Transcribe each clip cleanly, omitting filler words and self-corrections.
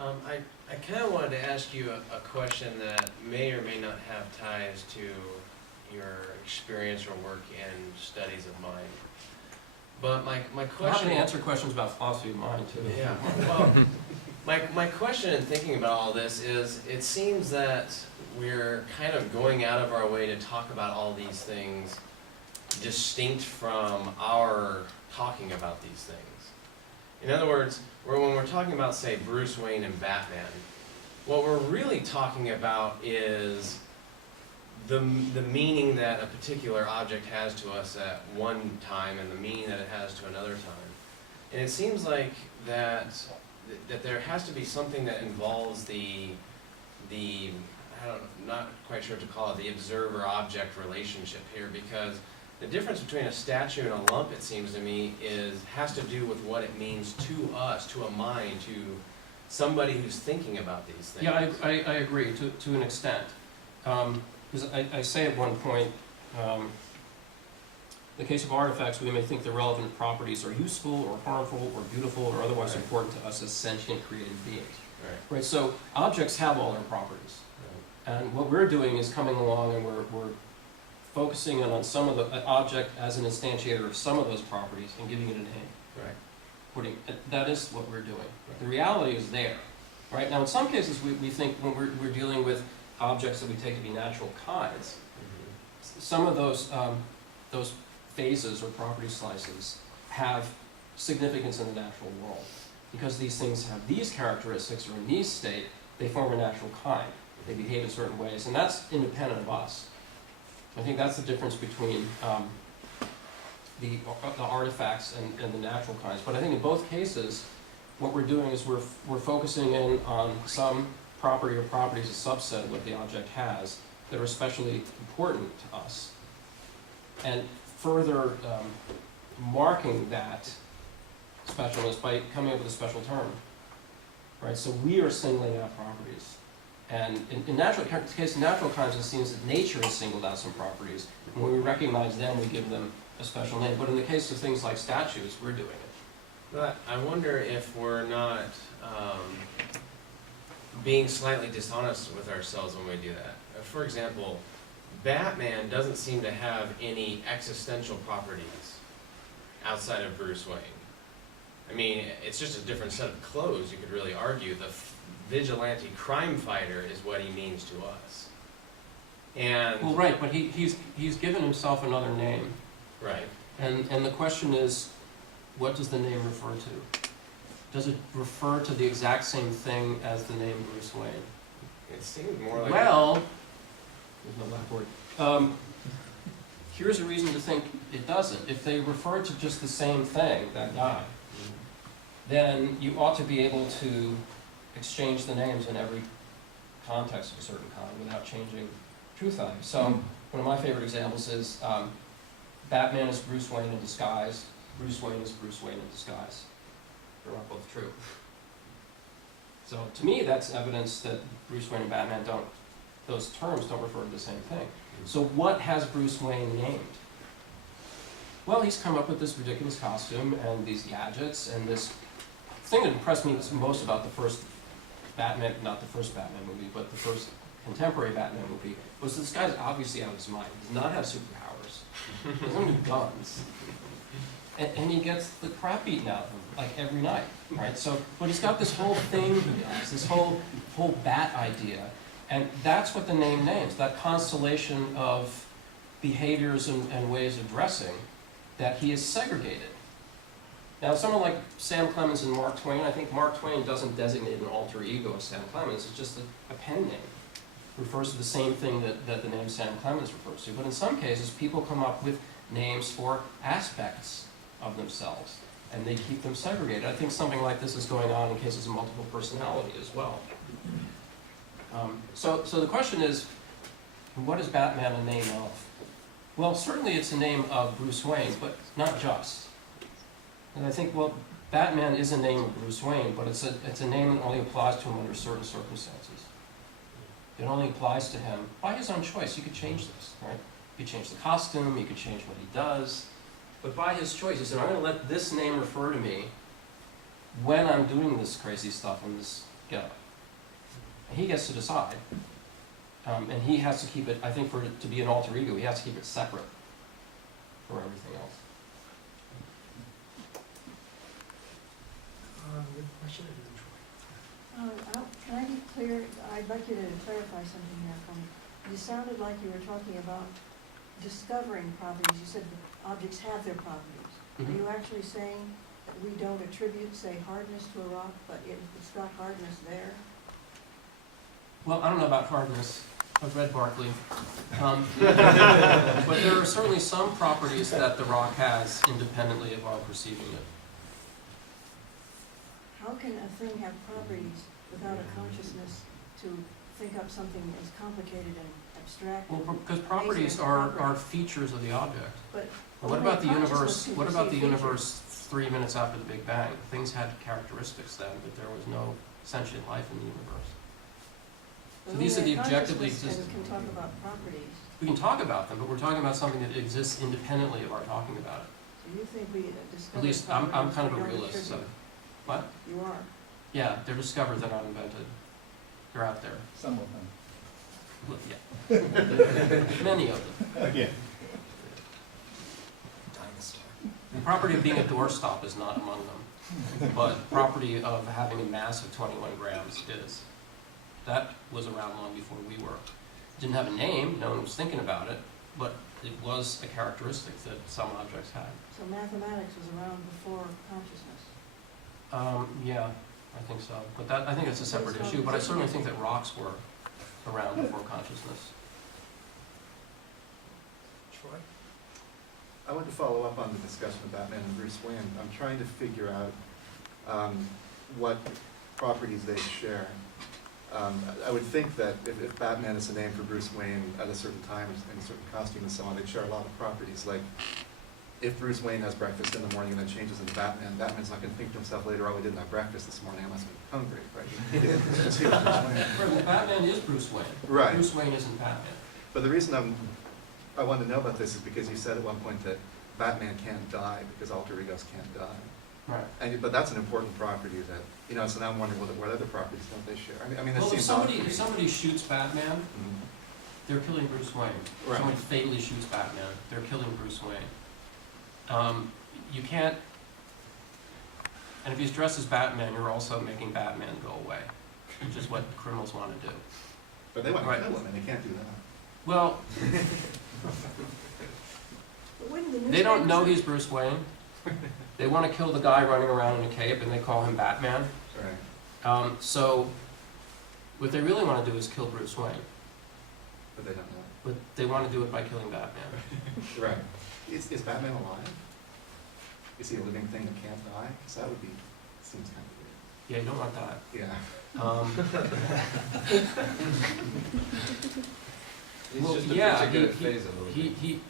I kind of wanted to ask you a question that may or may not have ties to your experience or work in studies of mind. But my I'm question... happy to answer questions about philosophy of mind, too. Yeah, well, my question in thinking about all this is, it seems that we're kind of going out of our way to talk about all these things distinct from our talking about these things. In other words, when we're talking about, say, Bruce Wayne and Batman, what we're really talking about is the meaning that a particular object has to us at one time and the meaning that it has to another time. And it seems like that there has to be something that involves the I don't know, not quite sure what to call it, the observer-object relationship here, because the difference between a statue and a lump, it seems to me, has to do with what it means to us, to a mind, to somebody who's thinking about these things. Yeah, I agree to an extent. Because I say at one point, in the case of artifacts, we may think the relevant properties are useful or harmful or beautiful or otherwise important to us as sentient creative beings. Right. So objects have all their properties. Right. And what we're doing is coming along and we're focusing in on some of the object as an instantiator of some of those properties and giving it a name. Right. That is what we're doing. Right. The reality is there. Right. Now, in some cases, we think when we're dealing with objects that we take to be natural kinds, some of those phases or property slices have significance in the natural world. Because these things have these characteristics or in these state, they form a natural kind. They behave in certain ways, and that's independent of us. I think that's the difference between the artifacts and the natural kinds. But I think in both cases, what we're doing is we're focusing in on some property or properties, a subset of what the object has, that are especially important to us. And further marking that specialness by coming up with a special term. Right? So we are singling out properties. And in natural case, in natural kinds, it seems that nature has singled out some properties. And when we recognize them, we give them a special name. But in the case of things like statues, we're doing it. But I wonder if we're not being slightly dishonest with ourselves when we do that. For example, Batman doesn't seem to have any existential properties outside of Bruce Wayne. I mean, it's just a different set of clothes, you could really argue. The vigilante crime fighter is what he means to us. And well, right, but he's given himself another name. Right. And the question is, what does the name refer to? Does it refer to the exact same thing as the name Bruce Wayne? It seems more like... Well, there's no blackboard. Here's a reason to think it doesn't. If they refer to just the same thing, that guy, then you ought to be able to exchange the names in every context of a certain kind without changing truth value. So one of my favorite examples is Batman is Bruce Wayne in disguise, Bruce Wayne is Bruce Wayne in disguise. They're not both true. So to me, that's evidence that Bruce Wayne and Batman those terms don't refer to the same thing. So what has Bruce Wayne named? Well, he's come up with this ridiculous costume and these gadgets and this thing that impressed me most about the first Batman, not the first Batman movie, but the first contemporary Batman movie, was this guy's obviously out of his mind. He does not have superpowers. He doesn't have guns. And he gets the crap eaten out of him, like every night, right? So, but he's got this whole thing he does, this whole bat idea, and that's what the name names, that constellation of behaviors and ways of dressing that he is segregated. Now, someone like Sam Clemens and Mark Twain, I think Mark Twain doesn't designate an alter ego as Sam Clemens, it's just a pen name. It refers to the same thing that the name Sam Clemens refers to. But in some cases, people come up with names for aspects of themselves, and they keep them segregated. I think something like this is going on in cases of multiple personality as well. So the question is, what is Batman a name of? Well, certainly it's a name of Bruce Wayne, but not just. And I think, well, Batman is a name of Bruce Wayne, but it's a name that only applies to him under certain circumstances. It only applies to him by his own choice. You could change this, right? You could change the costume, you could change what he does, but by his choice, he said, I'm going to let this name refer to me when I'm doing this crazy stuff in this Yeah. He gets to decide. And he has to keep it, I think for it to be an alter ego, he has to keep it separate from everything else. Good question, and then Troy. Can I be clear? I'd like you to clarify something here for me. You sounded like you were talking about discovering properties. You said objects have their properties. Are you actually saying that we don't attribute, say, hardness to a rock, but it's got hardness there? Well, I don't know about hardness. I've read Berkeley. But there are certainly some properties that the rock has independently of our perceiving it. How can a thing have properties without a consciousness to think up something as complicated and abstract? Well, because properties are features of the object. But What only about the consciousness universe? can What about the perceive universe 3 minutes after the Big Bang? Things had characteristics then, but there was no sentient life in the universe. But So these are only the a objectively consciousness existing. can talk about properties. We can talk about them, but we're talking about something that exists independently of our talking about it. So you think we discover At least I'm properties kind of we a don't realist. So, attribute? what? You are. Yeah, they're discovered. They're not invented. They're out there. Some of them. Well, yeah. Many of them. Again. Dinosaur. The property of being a doorstop is not among them, but property of having a mass of 21 grams is. That was around long before we were. Didn't have a name, no one was thinking about it, but it was a characteristic that some objects had. So mathematics was around before consciousness. Yeah, I think so. But that, I think it's a separate issue, but I certainly think that rocks were around before consciousness. Troy? I want to follow up on the discussion of Batman and Bruce Wayne. I'm trying to figure out what properties they share. I would think that if Batman is a name for Bruce Wayne at a certain time, in a certain costume and so on, they'd share a lot of properties. Like, if Bruce Wayne has breakfast in the morning and then changes into Batman, Batman's not going to think to himself later, oh, I didn't have breakfast this morning, I must be hungry, right? He did. He was Bruce Wayne. Well, Batman is Bruce Wayne. Right. Bruce Wayne isn't Batman. But the reason I want to know about this is because you said at one point that Batman can't die because alter egos can't die. Right. But that's an important property that, so now I'm wondering what other properties don't they share? I mean, this Well, seems odd to me. if somebody shoots Batman, Mhm. they're killing Bruce Wayne. Right. Someone fatally shoots Batman, they're killing Bruce Wayne. You can't, and if he's dressed as Batman, you're also making Batman go away, which is what criminals want to do. But they want to Right. kill him, and they can't do that. Well, But wouldn't the they don't know newspapers- he's Bruce Wayne. They want to kill the guy running around in a cape, and they call him Batman. Right. So what they really want to do is kill Bruce Wayne, But they don't know. but they want to do it by killing Batman. Right. Is Batman alive? Is he a living thing that can't die? Because that would be, seems kind of Yeah, you don't want that. weird. Yeah. He's Well, just a yeah, particular he- phase of it.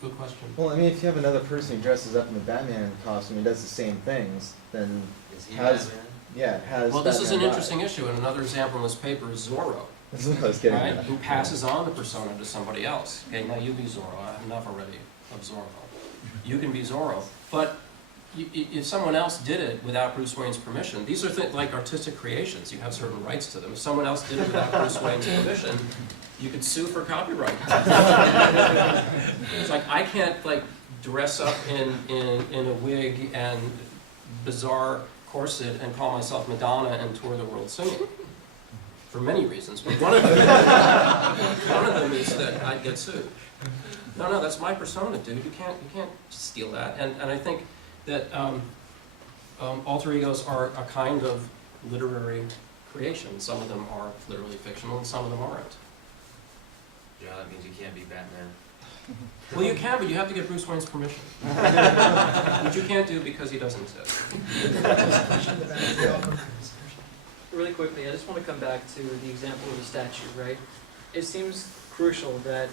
Good question. Well, I mean, if you have another person who dresses up in the Batman costume and does the same things, then Is he has- Batman? yeah, has Well, this is an Batman interesting issue, and another example in this paper is Zorro, That's what I was getting right? at. Who passes on the persona to somebody else. Okay, now you be Zorro. I have enough already of Zorro. You can be Zorro, but if someone else did it without Bruce Wayne's permission, these are like artistic creations. You have certain rights to them. If someone else did it without Bruce Wayne's permission, you could sue for copyright. It's like I can't dress up in a wig and bizarre corset and call myself Madonna and tour the world singing. For many reasons, but one of them is that I'd get sued. No, that's my persona, dude. You can't steal that. And I think that alter egos are a kind of literary creation. Some of them are literally fictional, and some of them aren't. Yeah, that means you can't be Batman. Well, you can, but you have to get Bruce Wayne's permission, which you can't do because he doesn't exist. Question in the back. Welcome to the discussion. Really quickly, I just want to come back to the example of the statue, right? It seems crucial that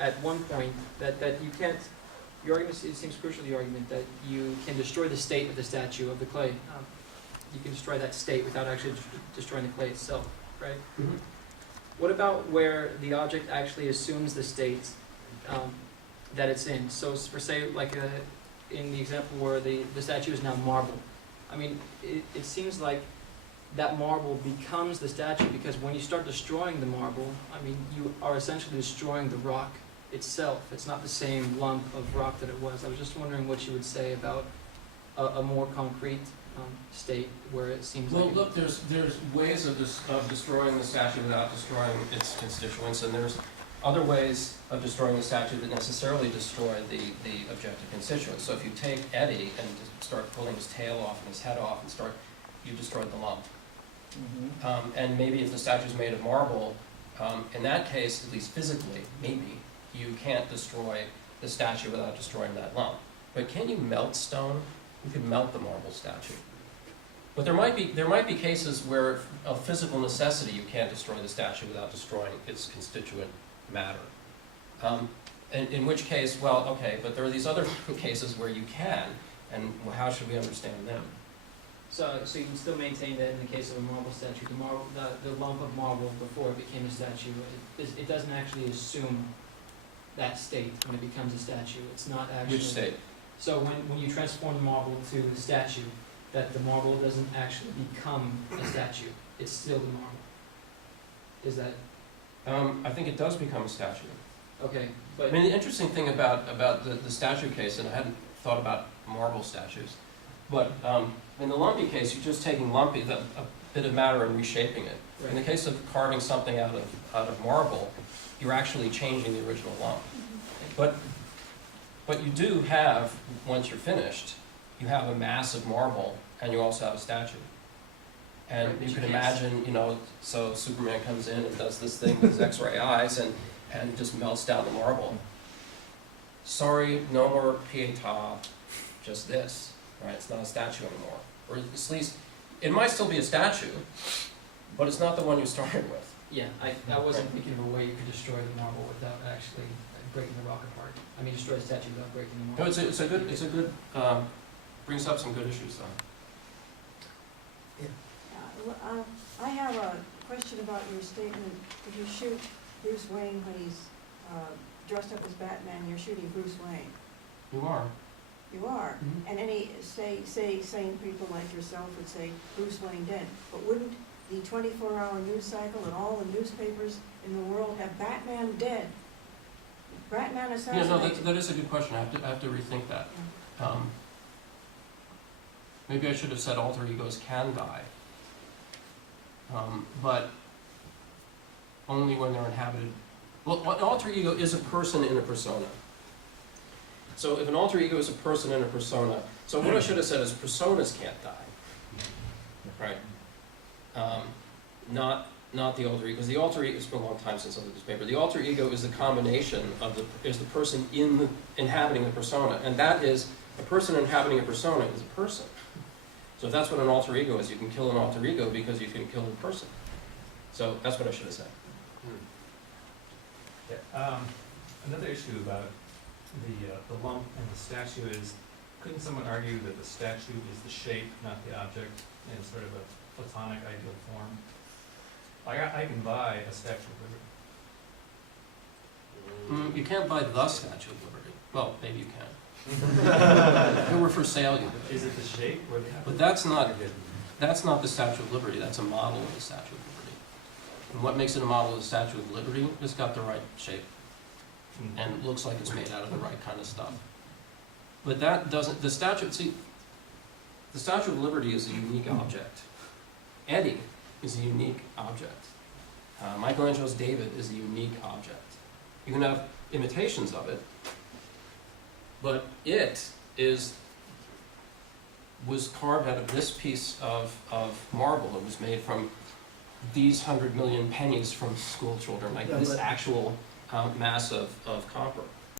at one point that you can't, it seems crucial, the argument that you can destroy the state of the statue, of the clay. You can destroy that state without actually destroying the clay itself, right? Mm-hmm. What about where the object actually assumes the state that it's in? So for say, in the example where the statue is now marble, I mean, it seems like that marble becomes the statue, because when you start destroying the marble, I mean, you are essentially destroying the rock itself. It's not the same lump of rock that it was. I was just wondering what you would say about a more concrete state where it seems Well, like. look, there's ways of destroying the statue without destroying its constituents, and there's other ways of destroying the statue that necessarily destroy the objective constituents. So if you take Eddie and just start pulling his tail off and his head off and you destroyed the lump. And maybe if the statue is made of marble, in that case, at least physically, maybe, you can't destroy the statue without destroying that lump. But can you melt stone? You could melt the marble statue. But there might be cases where of physical necessity you can't destroy the statue without destroying its constituent matter. In which case, well, okay, but there are these other cases where you can, and how should we understand them? So you can still maintain that in the case of a marble statue, the lump of marble before it became a statue, it doesn't actually assume that state when it becomes a statue. It's not actually. Which state? So when you transform the marble to the statue, that the marble doesn't actually become a statue. It's still the marble. Is that I think it does become a statue. okay? I mean, the interesting thing about the statue case, and I hadn't thought about marble statues, but in the lumpy case, you're just taking a bit of matter and reshaping it. In the case of carving something out of marble, you're actually changing the original lump. But you do have, once you're finished, you have a mass of marble, and you also have a statue. And Right, but you you can can't imagine, so Superman comes in and does this thing with his X-ray eyes and just melts down the marble. Sorry, no more pietà, just this, right? It's not a statue anymore. Or at least, it might still be a statue, but it's not the one you started with. Yeah, I wasn't thinking of a way you could destroy the marble without actually breaking the rock apart. I mean, destroy the statue without breaking the No, marble. it's a good, brings up some good issues though. I have a question about your statement. If you shoot Bruce Wayne when he's dressed up as Batman, you're shooting Bruce Wayne. You are. You are. Mhm. And any, sane people like yourself would say Bruce Wayne dead. But wouldn't the 24-hour news cycle and all the newspapers in the world have Batman dead? Batman Yeah, assassinated. no, that is a good question. I have to rethink that. Maybe I should have said alter egos can die. But only when they're inhabited. Well, an alter ego is a person in a persona. So if an alter ego is a person in a persona, so what I should have said is personas can't die, right? Not the alter ego, because the alter ego, it's been a long time since I looked at this paper. The alter ego is the combination is the person inhabiting the persona, and that is, a person inhabiting a persona is a person. So if that's what an alter ego is, you can kill an alter ego because you can kill a person. So that's what I should have said. Yeah, another issue about the lump and the statue is, couldn't someone argue that the statue is the shape, not the object, in sort of a platonic ideal form? Like, I can buy a Statue of Liberty. You can't buy the Statue of Liberty. Well, maybe you can. If it were for sale, you could. Is it the shape or the? But that's not the Statue of Liberty. That's a model of the Statue of Liberty. And what makes it a model of the Statue of Liberty? It's got the right shape and it looks like it's made out of the right kind of stuff. But that doesn't. The Statue of Liberty is a unique object. Eddie is a unique object. Michelangelo's David is a unique object. You can have imitations of it, but it was carved out of this piece of marble. It was made from these 100 million pennies from school children, like Yeah, this but- actual mass of copper.